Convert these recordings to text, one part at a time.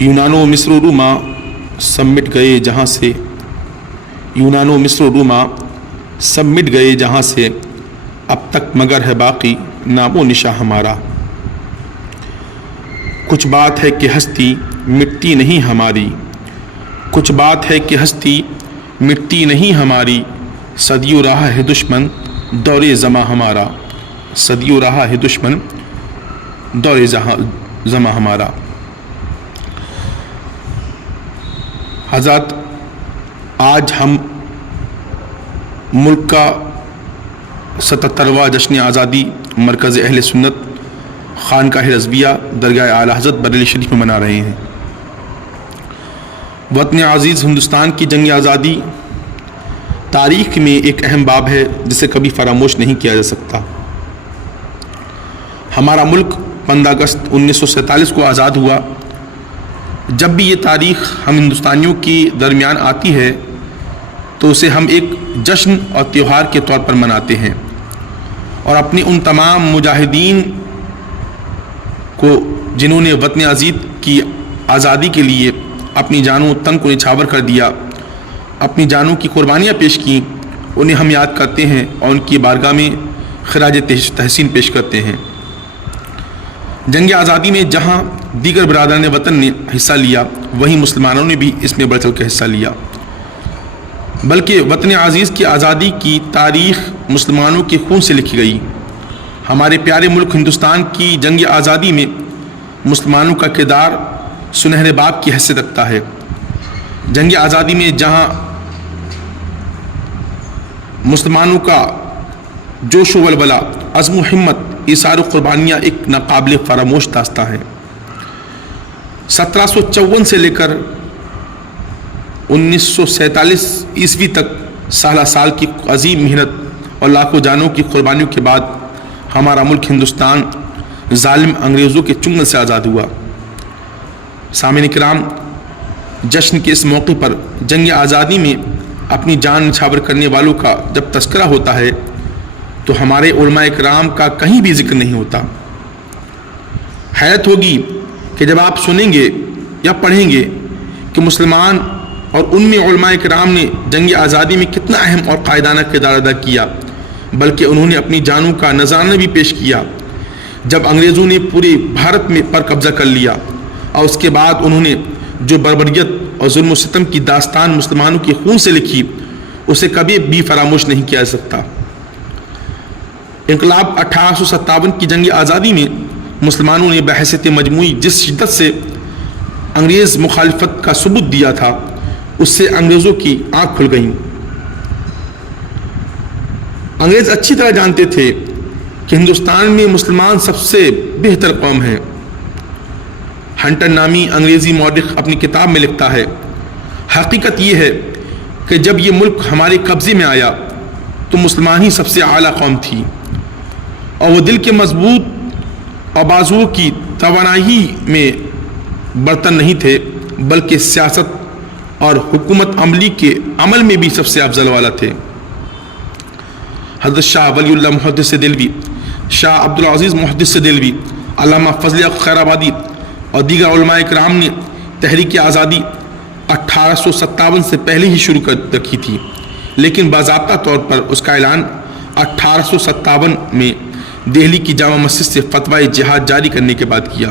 یونانو مصر و روما سب مٹ گئے جہاں سے، یونانو مصر و روما سب مٹ گئے جہاں سے، اب تک مگر ہے باقی نام و نشاں ہمارا۔ کچھ بات ہے کہ ہستی مٹتی نہیں ہماری، کچھ بات ہے کہ ہستی مٹتی نہیں ہماری، صدیوں رہا ہے دشمن دور زماں ہمارا، صدیوں رہا ہے دشمن دور زماں ہمارا۔ حضرات، آج ہم ملک کا 77واں جشن آزادی مرکز اہل سنت خانقاہ رضویہ درگاہ اعلیٰ حضرت بریلی شریف میں منا رہے ہیں۔ وطن عزیز ہندوستان کی جنگ آزادی تاریخ میں ایک اہم باب ہے جسے کبھی فراموش نہیں کیا جا سکتا۔ ہمارا ملک 15 اگست 1947 کو آزاد ہوا۔ جب بھی یہ تاریخ ہم ہندوستانیوں کے درمیان آتی ہے تو اسے ہم ایک جشن اور تہوار کے طور پر مناتے ہیں، اور اپنے ان تمام مجاہدین کو جنہوں نے وطن عزیز کی آزادی کے لیے اپنی جانوں تن کو نچھاور کر دیا، اپنی جانوں کی قربانیاں پیش کیں، انہیں ہم یاد کرتے ہیں اور ان کی بارگاہ میں خراج تحسین پیش کرتے ہیں۔ جنگ آزادی میں جہاں دیگر برادران وطن نے حصہ لیا، وہیں مسلمانوں نے بھی اس میں بڑھ چڑھ کر حصہ لیا، بلکہ وطن عزیز کی آزادی کی تاریخ مسلمانوں کے خون سے لکھی گئی۔ ہمارے پیارے ملک ہندوستان کی جنگ آزادی میں مسلمانوں کا کردار سنہرے باب کی حیثیت رکھتا ہے۔ جنگ آزادی میں جہاں مسلمانوں کا جوش و ولولہ، عزم و ہمت، ایثار و قربانیاں ایک ناقابل فراموش داستاں ہیں۔ 1754 سے لے کر 1947 عیسوی تک سالہ سال کی عظیم محنت اور لاکھوں جانوں کی قربانیوں کے بعد ہمارا ملک ہندوستان ظالم انگریزوں کے چنگل سے آزاد ہوا۔ سامعین کرام، جشن کے اس موقع پر جنگ آزادی میں اپنی جان نچھاور کرنے والوں کا جب تذکرہ ہوتا ہے تو ہمارے علماء کرام کا کہیں بھی ذکر نہیں ہوتا۔ حیرت ہوگی کہ جب آپ سنیں گے یا پڑھیں گے کہ مسلمان اور ان میں علماء کرام نے جنگ آزادی میں کتنا اہم اور قائدانہ کردار ادا کیا، بلکہ انہوں نے اپنی جانوں کا نذرانہ بھی پیش کیا جب انگریزوں نے پورے بھارت میں پر قبضہ کر لیا، اور اس کے بعد انہوں نے جو بربریت اور ظلم و ستم کی داستان مسلمانوں کے خون سے لکھی، اسے کبھی بھی فراموش نہیں کیا جا سکتا۔ انقلاب 1857 کی جنگ آزادی میں مسلمانوں نے بحیثیت مجموعی جس شدت سے انگریز مخالفت کا ثبوت دیا تھا، اس سے انگریزوں کی آنکھ کھل گئیں۔ انگریز اچھی طرح جانتے تھے کہ ہندوستان میں مسلمان سب سے بہتر قوم ہے۔ ہنٹر نامی انگریزی مورخ اپنی کتاب میں لکھتا ہے، حقیقت یہ ہے کہ جب یہ ملک ہمارے قبضے میں آیا تو مسلمان ہی سب سے اعلیٰ قوم تھی، اور وہ دل کے مضبوط اور بازو کی توانائی میں برتن نہیں تھے، بلکہ سیاست اور حکومت عملی کے عمل میں بھی سب سے افضل والا تھے۔ حضرت شاہ ولی اللہ محدث دہلوی، شاہ عبدالعزیز محدث دہلوی، علامہ فضل خیر آبادی اور دیگر علماء کرام نے تحریک آزادی 1857 سے پہلے ہی شروع کر رکھی تھی، لیکن باضابطہ طور پر اس کا اعلان 1857 میں دہلی کی جامع مسجد سے فتویٰ جہاد جاری کرنے کے بعد کیا۔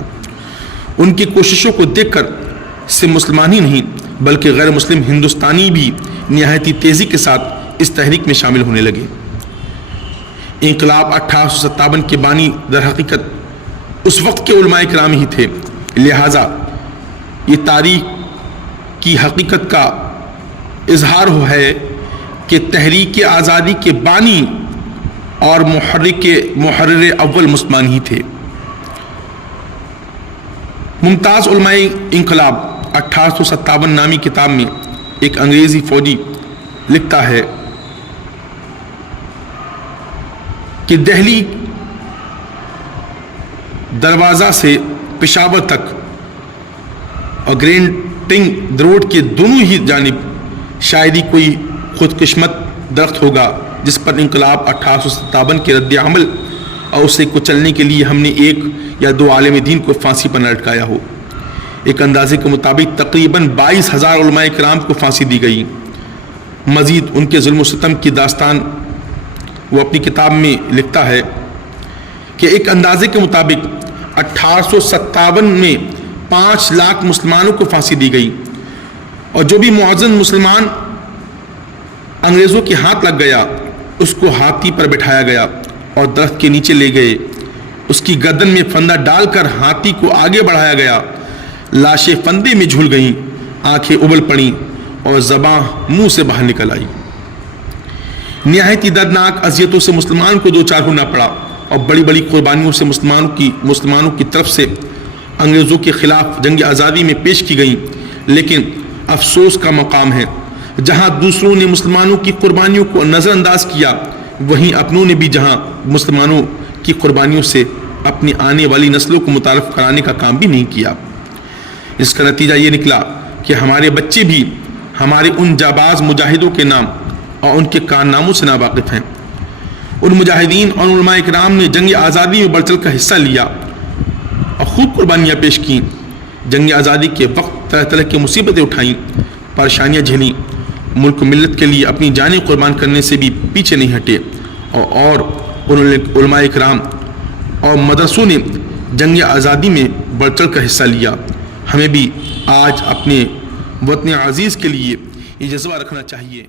ان کی کوششوں کو دیکھ کر صرف مسلمان ہی نہیں بلکہ غیر مسلم ہندوستانی بھی نہایتی تیزی کے ساتھ اس تحریک میں شامل ہونے لگے۔ انقلاب 1857 کے بانی در حقیقت اس وقت کے علماء کرام ہی تھے، لہٰذا یہ تاریخ کی حقیقت کا اظہار ہے کہ تحریک آزادی کے بانی اور محرر اول مسلمان ہی تھے۔ ممتاز علماء انقلاب 1857 نامی کتاب میں ایک انگریزی فوجی لکھتا ہے کہ دہلی دروازہ سے پشاور تک اور گرینڈ ٹنگ روڈ کے دونوں ہی جانب شاید ہی کوئی خود قسمت درخت ہوگا جس پر انقلاب 1857 کے رد عمل اور اسے کچلنے کے لیے ہم نے ایک یا دو عالم دین کو پھانسی پر نہ لٹکایا ہو۔ ایک اندازے کے مطابق تقریباً 22,000 علماء کرام کو پھانسی دی گئی۔ مزید ان کے ظلم و ستم کی داستان وہ اپنی کتاب میں لکھتا ہے کہ ایک اندازے کے مطابق 1857 میں 5 لاکھ مسلمانوں کو پھانسی دی گئی، اور جو بھی معزز مسلمان انگریزوں کے ہاتھ لگ گیا اس کو ہاتھی پر بٹھایا گیا اور درخت کے نیچے لے گئے، اس کی گردن میں پھندا ڈال کر ہاتھی کو آگے بڑھایا گیا، لاشیں پھندے میں جھول گئیں، آنکھیں ابل پڑیں اور زبان منہ سے باہر نکل آئی۔ نہایت ہی دردناک اذیتوں سے مسلمان کو دوچار ہونا پڑا اور بڑی بڑی قربانیوں سے مسلمانوں کی طرف سے انگریزوں کے خلاف جنگ آزادی میں پیش کی گئیں، لیکن افسوس کا مقام ہے جہاں دوسروں نے مسلمانوں کی قربانیوں کو نظر انداز کیا، وہیں اپنوں نے بھی جہاں مسلمانوں کی قربانیوں سے اپنی آنے والی نسلوں کو متعارف کرانے کا کام بھی نہیں کیا۔ اس کا نتیجہ یہ نکلا کہ ہمارے بچے بھی ہمارے ان جاباز مجاہدوں کے نام اور ان کے کارناموں سے ناواقف ہیں۔ ان مجاہدین اور علماء اکرام نے جنگ آزادی میں بڑھ چڑھ کر حصہ لیا اور خوب قربانیاں پیش کیں، جنگ آزادی کے وقت طرح طرح کی مصیبتیں اٹھائیں، پریشانیاں جھیلیں، ملک و ملت کے لیے اپنی جانیں قربان کرنے سے بھی پیچھے نہیں ہٹے، اور انہوں نے علماء اکرام اور مدرسوں نے جنگ آزادی میں بڑھ چڑھ کر حصہ لیا۔ ہمیں بھی آج اپنے وطن عزیز کے لیے یہ جذبہ رکھنا چاہیے۔